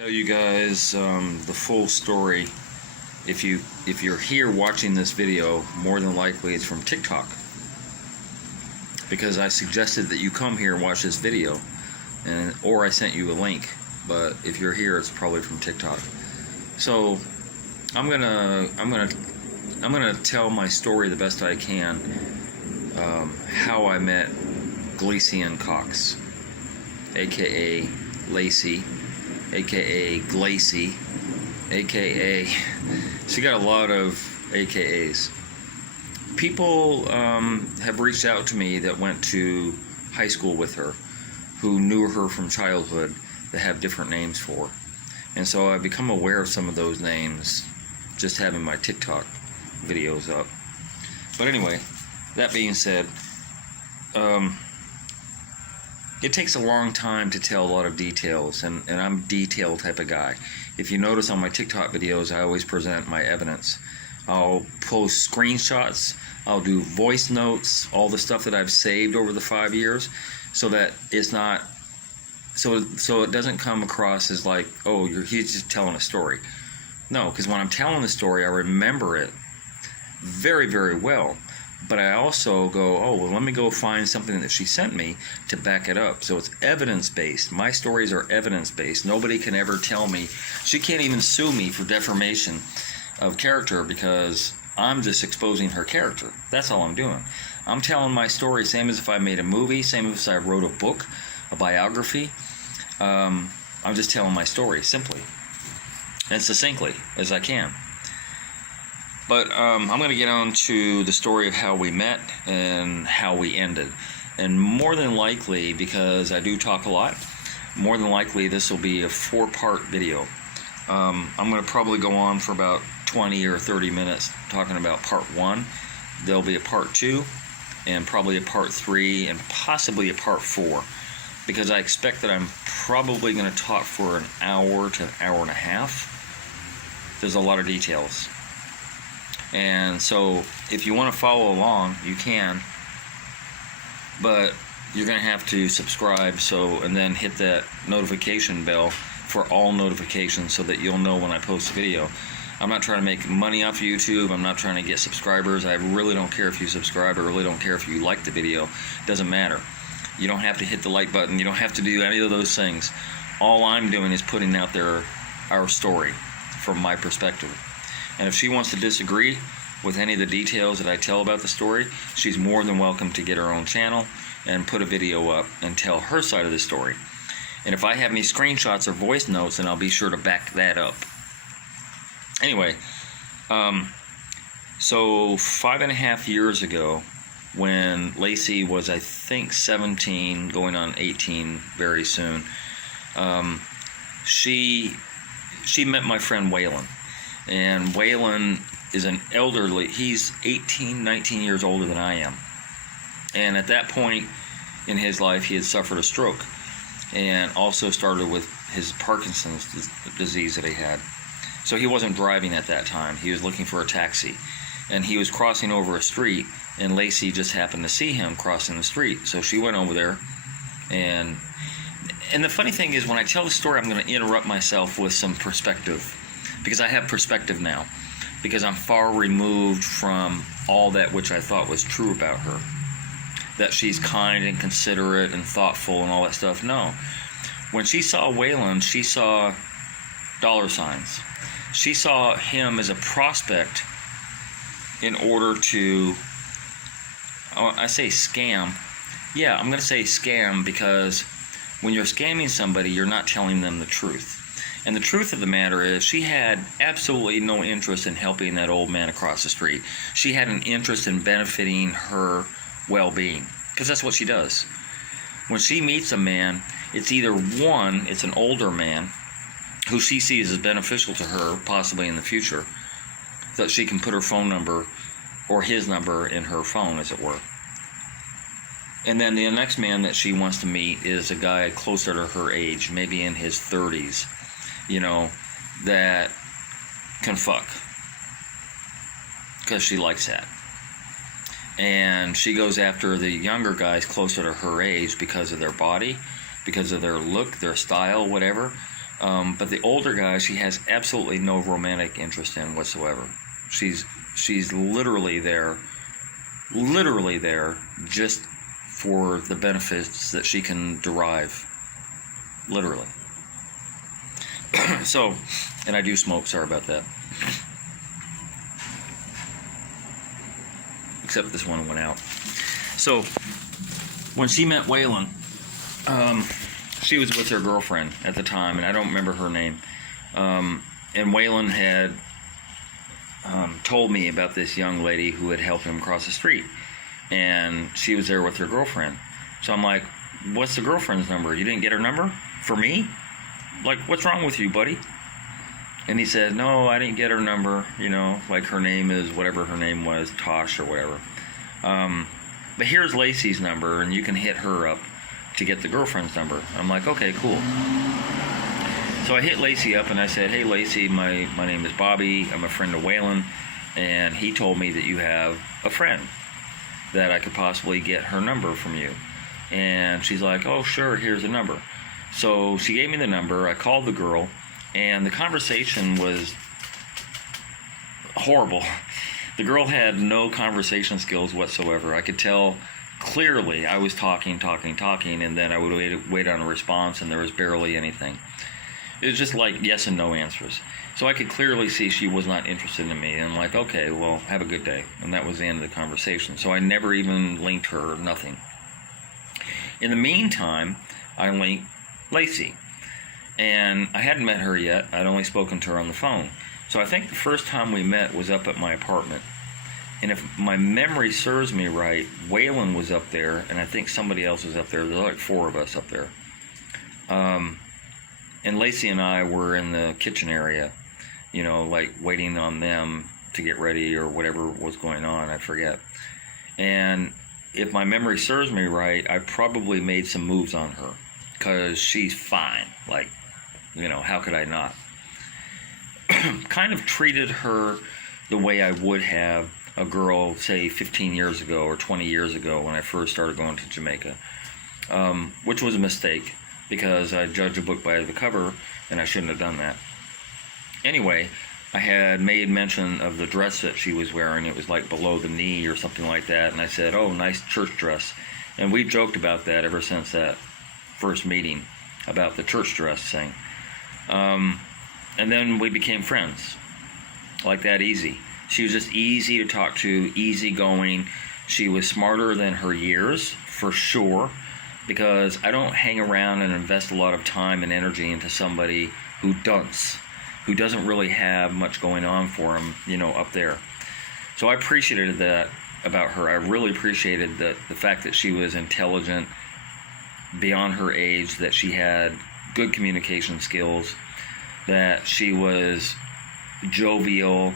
Tell you guys the full story. If you're here watching this video, more than likely it's from TikTok, because I suggested that you come here and watch this video, or I sent you a link. But if you're here, it's probably from TikTok. So I'm gonna tell my story the best I can. How I met Glecean Cox, aka Lacey, aka Glacey, aka she got a lot of AKAs. People have reached out to me that went to high school with her, who knew her from childhood, that have different names for her. And so I've become aware of some of those names just having my TikTok videos up. But anyway, that being said, it takes a long time to tell a lot of details, and I'm a detail type of guy. If you notice on my TikTok videos, I always present my evidence. I'll post screenshots, I'll do voice notes, all the stuff that I've saved over the 5 years, so that it's not, so it doesn't come across as like, oh, he's just telling a story. No, because when I'm telling the story, I remember it very, very well. But I also go, oh, well, let me go find something that she sent me to back it up. So it's evidence-based. My stories are evidence-based. Nobody can ever tell me. She can't even sue me for defamation of character, because I'm just exposing her character. That's all I'm doing. I'm telling my story, same as if I made a movie, same as if I wrote a book, a biography. I'm just telling my story simply and succinctly as I can. But I'm going to get on to the story of how we met and how we ended. And more than likely, because I do talk a lot, more than likely this will be a 4-part video. I'm going to probably go on for about 20 or 30 minutes talking about part 1. There'll be a part 2, and probably a part 3, and possibly a part 4. Because I expect that I'm probably going to talk for an hour to an hour and a half. There's a lot of details. And so if you want to follow along, you can, but you're going to have to subscribe, and then hit that notification bell for all notifications so that you'll know when I post a video. I'm not trying to make money off of YouTube. I'm not trying to get subscribers. I really don't care if you subscribe. I really don't care if you like the video. It doesn't matter. You don't have to hit the like button. You don't have to do any of those things. All I'm doing is putting out there our story from my perspective. And if she wants to disagree with any of the details that I tell about the story, she's more than welcome to get her own channel and put a video up and tell her side of the story. And if I have any screenshots or voice notes, then I'll be sure to back that up. Anyway, so 5.5 years ago, when Lacey was, I think, 17, going on 18 very soon, she met my friend Waylon. And Waylon is an elderly, he's 18, 19 years older than I am. And at that point in his life, he had suffered a stroke, and also started with his Parkinson's disease that he had. So he wasn't driving at that time. He was looking for a taxi. And he was crossing over a street, and Lacey just happened to see him crossing the street. So she went over there, and the funny thing is, when I tell the story, I'm going to interrupt myself with some perspective. Because I have perspective now, because I'm far removed from all that which I thought was true about her, that she's kind and considerate and thoughtful and all that stuff. No, when she saw Waylon, she saw dollar signs. She saw him as a prospect in order to, I say scam. Yeah, I'm going to say scam, because when you're scamming somebody, you're not telling them the truth. And the truth of the matter is, she had absolutely no interest in helping that old man across the street. She had an interest in benefiting her well-being, because that's what she does. When she meets a man, it's either one, it's an older man who she sees as beneficial to her, possibly in the future, that she can put her phone number or his number in her phone, as it were. And then the next man that she wants to meet is a guy closer to her age, maybe in his 30s. That can fuck, because she likes that. And she goes after the younger guys closer to her age because of their body, because of their look, their style, whatever. But the older guy, she has absolutely no romantic interest in whatsoever. She's literally there just for the benefits that she can derive. Literally. So, and I do smoke, sorry about that. Except this one went out. So, when she met Waylon, she was with her girlfriend at the time, and I don't remember her name. And Waylon had told me about this young lady who had helped him cross the street. And she was there with her girlfriend. So I'm like, what's the girlfriend's number? You didn't get her number? For me? Like, what's wrong with you, buddy? And he said, no, I didn't get her number. You know, like her name is whatever her name was, Tosh or whatever. But here's Lacey's number, and you can hit her up to get the girlfriend's number. I'm like, okay, cool. So I hit Lacey up, and I said, hey, Lacey, my name is Bobby. I'm a friend of Waylon, and he told me that you have a friend that I could possibly get her number from you. And she's like, oh, sure, here's the number. So she gave me the number. I called the girl, and the conversation was horrible. The girl had no conversation skills whatsoever. I could tell clearly I was talking, and then I would wait on a response, and there was barely anything. It was just like yes and no answers. So I could clearly see she was not interested in me. And I'm like, okay, well, have a good day. And that was the end of the conversation. So I never even linked her, nothing. In the meantime, I linked Lacey. And I hadn't met her yet. I'd only spoken to her on the phone. So I think the first time we met was up at my apartment. And if my memory serves me right, Waylon was up there, and I think somebody else was up there. There were like 4 of us up there. And Lacey and I were in the kitchen area, you know, like waiting on them to get ready or whatever was going on, I forget. And if my memory serves me right, I probably made some moves on her because she's fine. Like, you know, how could I not? Kind of treated her the way I would have a girl, say, 15 years ago or 20 years ago when I first started going to Jamaica, which was a mistake because I judge a book by the cover, and I shouldn't have done that. Anyway, I had made mention of the dress that she was wearing. It was like below the knee or something like that, and I said, oh, nice church dress. And we joked about that ever since that first meeting, about the church dress thing. And then we became friends, like that, easy. She was just easy to talk to, easygoing. She was smarter than her years, for sure, because I don't hang around and invest a lot of time and energy into somebody who doesn't really have much going on for him, you know, up there. So I appreciated that about her. I really appreciated the fact that she was intelligent, beyond her age, that she had good communication skills, that she was jovial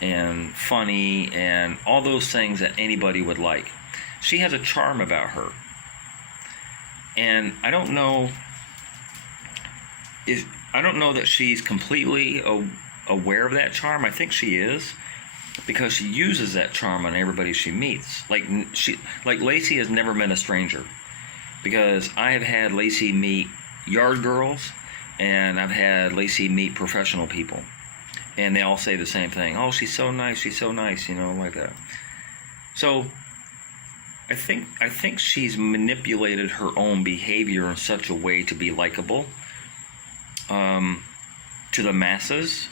and funny and all those things that anybody would like. She has a charm about her. And I don't know that she's completely aware of that charm. I think she is, because she uses that charm on everybody she meets. Like Lacey has never met a stranger, because I have had Lacey meet yard girls, and I've had Lacey meet professional people, and they all say the same thing. Oh, she's so nice, you know, like that. So I think she's manipulated her own behavior in such a way to be likable to the masses.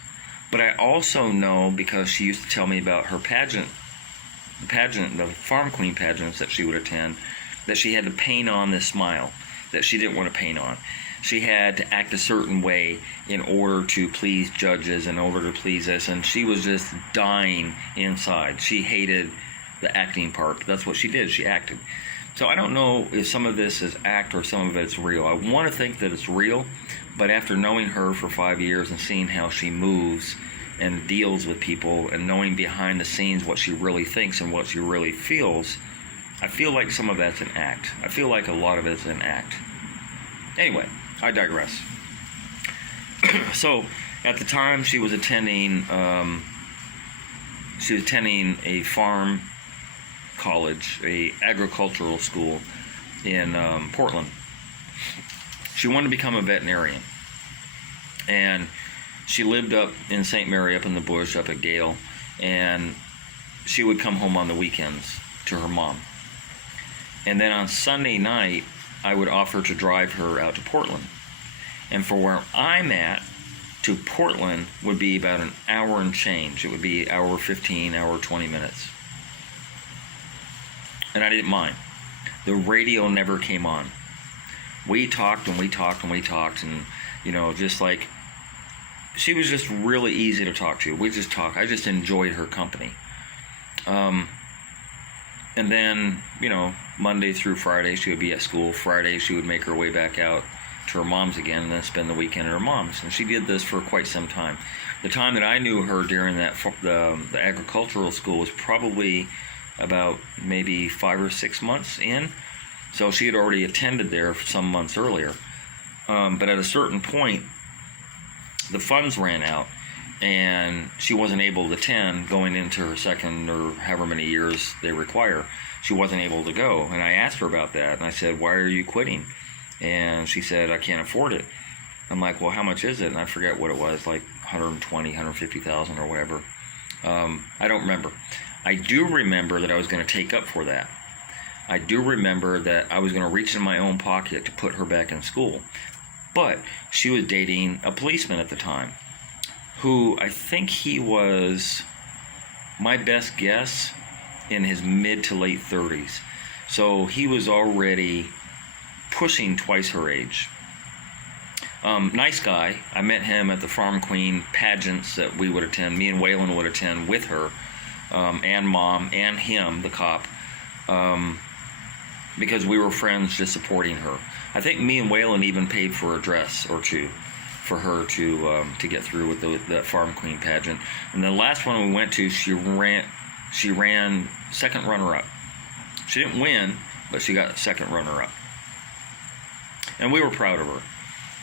But I also know, because she used to tell me about her the farm queen pageants that she would attend, that she had to paint on this smile that she didn't want to paint on. She had to act a certain way in order to please judges, in order to please us, and she was just dying inside. She hated the acting part, but that's what she did. She acted. So I don't know if some of this is act or some of it's real. I want to think that it's real, but after knowing her for 5 years and seeing how she moves and deals with people and knowing behind the scenes what she really thinks and what she really feels, I feel like some of that's an act. I feel like a lot of it's an act. Anyway, I digress. So at the time, she was attending a farm college, a agricultural school in Portland. She wanted to become a veterinarian, And she lived up in St. Mary, up in the bush, up at Gale, and she would come home on the weekends to her mom. And then on Sunday night, I would offer to drive her out to Portland. And for where I'm at, to Portland would be about an hour and change. It would be hour 15, hour 20 minutes. And I didn't mind. The radio never came on. We talked and we talked and we talked, and, you know, just like, she was just really easy to talk to. We just talked. I just enjoyed her company. And then, you know, Monday through Friday, she would be at school. Friday, she would make her way back out to her mom's again and then spend the weekend at her mom's. And she did this for quite some time. The time that I knew her during that the agricultural school was probably about maybe 5 or 6 months in. So she had already attended there some months earlier. But at a certain point, the funds ran out, and she wasn't able to attend going into her second or however many years they require. She wasn't able to go. And I asked her about that, and I said, why are you quitting? And she said, I can't afford it. I'm like, well, how much is it? And I forget what it was, like 120, 150,000 or whatever. I don't remember. I do remember that I was going to take up for that. I do remember that I was going to reach in my own pocket to put her back in school. But she was dating a policeman at the time, who I think he was, my best guess, in his mid to late 30s. So he was already pushing twice her age. Nice guy. I met him at the Farm Queen pageants that we would attend. Me and Waylon would attend with her, and Mom, and him, the cop, because we were friends just supporting her. I think me and Waylon even paid for a dress or two for her to get through with that Farm Queen pageant. And the last one we went to, she ran second runner-up. She didn't win, but she got second runner-up. And we were proud of her.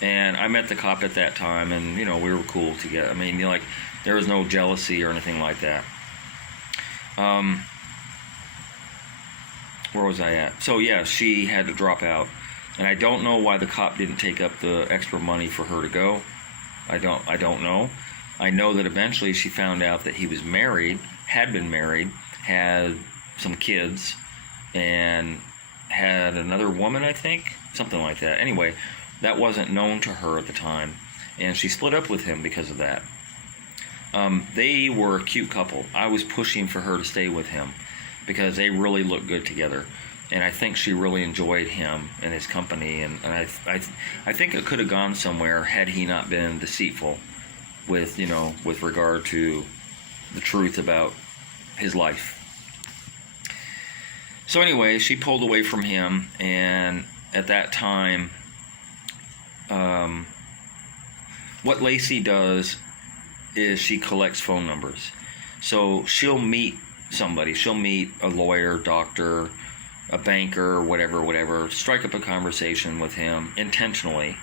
And I met the cop at that time, and, you know, we were cool together. I mean, like, there was no jealousy or anything like that. Where was I at? So, yeah, she had to drop out. And I don't know why the cop didn't take up the extra money for her to go. I don't know. I know that eventually she found out that he was married, had been married, had some kids, and had another woman, I think, something like that. Anyway, that wasn't known to her at the time, and she split up with him because of that. They were a cute couple. I was pushing for her to stay with him because they really looked good together, and I think she really enjoyed him and his company, and I think it could have gone somewhere had he not been deceitful with, you know, with regard to the truth about his life. So anyway, she pulled away from him, and at that time, what Lacey does is she collects phone numbers. So she'll meet somebody. She'll meet a lawyer, doctor, a banker, whatever, strike up a conversation with him intentionally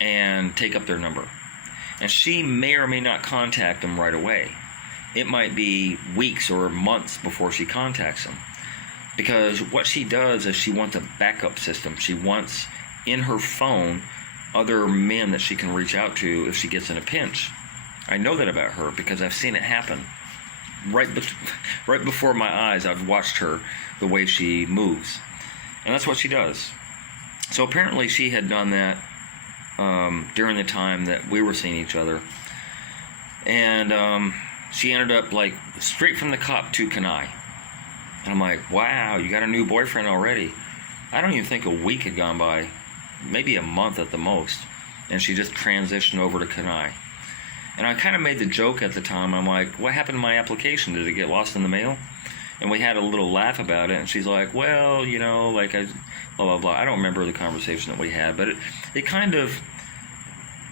and take up their number. And she may or may not contact them right away. It might be weeks or months before she contacts them. Because what she does is she wants a backup system. She wants in her phone other men that she can reach out to if she gets in a pinch. I know that about her because I've seen it happen. Right before my eyes, I've watched her, the way she moves. And that's what she does. So apparently she had done that during the time that we were seeing each other. And she ended up like straight from the cop to Kenai. And I'm like, wow, you got a new boyfriend already. I don't even think a week had gone by, maybe a month at the most. And she just transitioned over to Kenai. And I kind of made the joke at the time. I'm like, what happened to my application? Did it get lost in the mail? And we had a little laugh about it. And she's like, well, you know, like, blah, blah, blah. I don't remember the conversation that we had. But it kind of,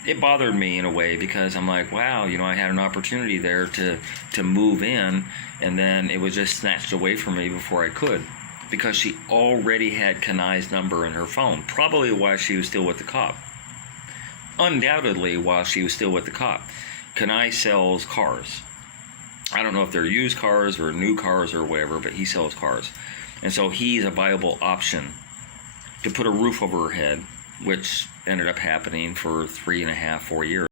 it bothered me in a way because I'm like, wow, you know, I had an opportunity there to move in. And then it was just snatched away from me before I could. Because she already had Kenai's number in her phone. Probably while she was still with the cop. Undoubtedly while she was still with the cop. Kenai sells cars. I don't know if they're used cars or new cars or whatever, but he sells cars. And so he's a viable option to put a roof over her head which ended up happening for 3.5, 4 years.